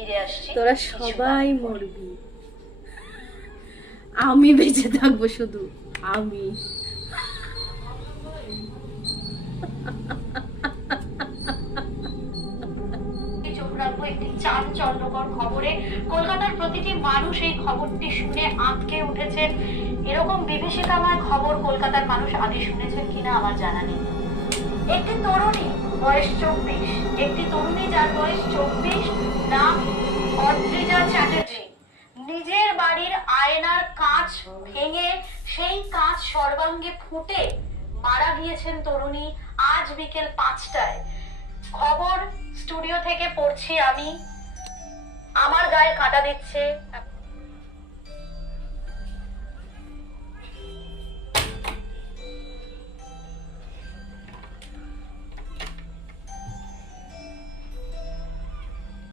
ফিরে আসছি। তোরা সবাই মরবি, আমি বেঁচে থাকবো শুধু আমি। চোখ রাখবো একটি চাঞ্চল্যকর খবরে। কলকাতার প্রতিটি মানুষ এই খবরটি শুনে আঁতকে উঠেছেন। এরকম বিভীষিকাময় খবর কলকাতার মানুষ আগে শুনেছেন কিনা আমার জানা নেই। একটি তরুণী, বয়স 24, একটি তরুণী যার বয়স 24, নাম অদ্রিজা চ্যাটার্জি, নিজের বাড়ির আয়নার কাঁচ ভেঙে সেই কাঁচ সর্বাঙ্গে ফুটে মারা গিয়েছেন তরুণী আজ বিকেল 5টায়। খবর স্টুডিও থেকে পড়ছি আমি, আমার গায়ে কাঁটা দিচ্ছে।